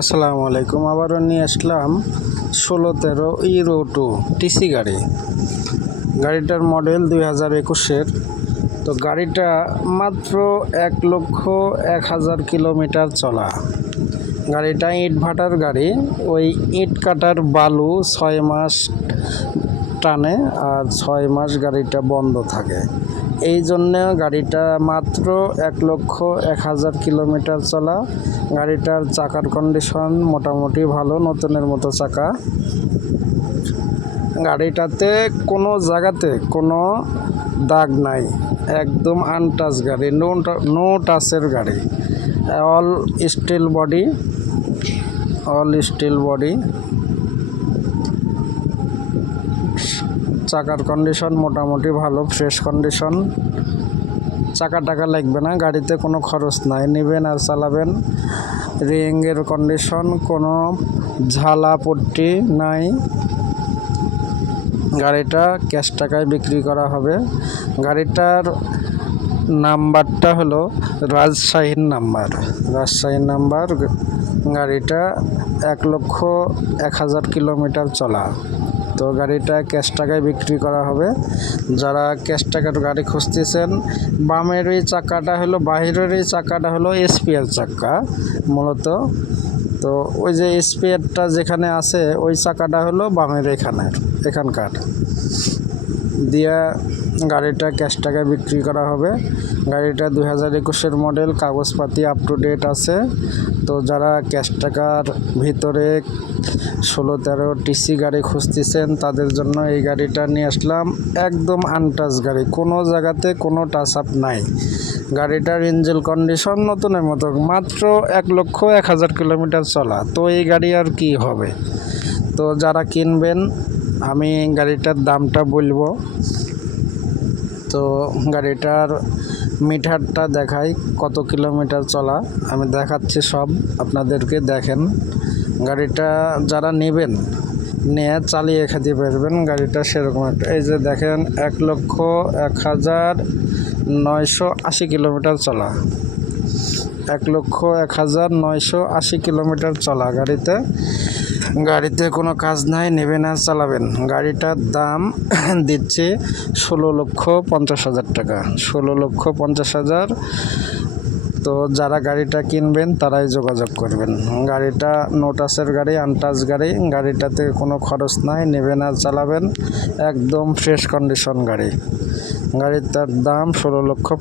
আসসালামু আলাইকুম। আবারও নিয়ে আসলাম 1613 ইউরো 2 টিসি গাড়ি। গাড়িটার মডেল 2021-এর। তো গাড়িটা মাত্র 1,01,000 কিলোমিটার চলা। গাড়িটা ইট ভাটার গাড়ি। ওই ইট কাটার বালু 6 মাস টানে আর 6 মাস গাড়িটা বন্ধ থাকে। এই জন্য গাড়িটা মাত্র 1,01,000 কিলোমিটার চলা। গাড়িটার চাকার কন্ডিশন মোটামুটি ভালো, নতুনের মতো চাকা। গাড়িটাতে কোনো জায়গাতে কোনো দাগ নাই, একদম আনটাচ গাড়ি, নো টাচের গাড়ি। All steel body. চাকার কন্ডিশন মোটামুটি ভালো, ফ্রেশ কন্ডিশন। চাকা টাকা লাগবে না, গাড়িতে কোনো খরচ নাই, নেবেন আর চালাবেন। রিংয়ের কন্ডিশন, কোনো ঝালা পট্টি নাই। গাড়িটা ক্যাশ টাকায় বিক্রি করা হবে। গাড়িটার নাম্বারটা হলো রাজশাহীর নাম্বার। গাড়িটা 1,01,000 কিলোমিটার চলা। তো গাড়িটা ক্যাশ টাকায় বিক্রি করা হবে। যারা ক্যাশ টাকার গাড়ি খুঁজতেছেন, বামের এই চাকাটা হলো, বাহিরের এই চাকাটা হলো স্পেয়ার চাকা মূলত। তো ওই যে স্পেয়ারটা যেখানে আছে ওই চাকাটা হলো বামের এখানকার দিয়া গাড়িটা ক্যাশ টাকায় বিক্রি করা হবে। গাড়িটা 2021-এর মডেল, কাগজপাতি আপ টু ডেট আছে। তো যারা ক্যাশ টাকার ভিতরে 1613 টিসি গাড়ি খুঁজতেছেন তাদের জন্য এই গাড়িটা নিয়ে আসলাম। একদম আনটাচ গাড়ি, কোনো জায়গাতে কোনো টাচ আপ নাই। গাড়িটার ইঞ্জিন কন্ডিশন নতুনের মতো, মাত্র 1,01,000 কিলোমিটার চলা। তো এই গাড়ি আর কি হবে। তো যারা কিনবেন, আমি গাড়িটার দামটা বলবো। তো গাড়িটার মিটারটা দেখাই, কত কিলোমিটার চলা আমি দেখাচ্ছি সব আপনাদেরকে। দেখেন গাড়িটা যারা নেবেন, নিয়ে চালিয়ে খেতে পারবেন। গাড়িটা সেরকম একটা, এই যে দেখেন 1,01,980 কিলোমিটার চলা। 1,01,980 কিলোমিটার চলা গাড়িতে কোনো কাজ নাই, নেবেন আর চালাবেন। গাড়িটার দাম দিচ্ছে 16,50,000 টাকা। 16,50,000। তো যারা গাড়িটা কিনবেন তারাই যোগাযোগ করবেন। গাড়িটা নো টাচের গাড়ি, আনটাচ গাড়ি। গাড়িটাতে কোনো খরচ নাই, নেবেন আর চালাবেন। একদম ফ্রেশ কন্ডিশন গাড়ি। গাড়িটার দাম 16,50,000।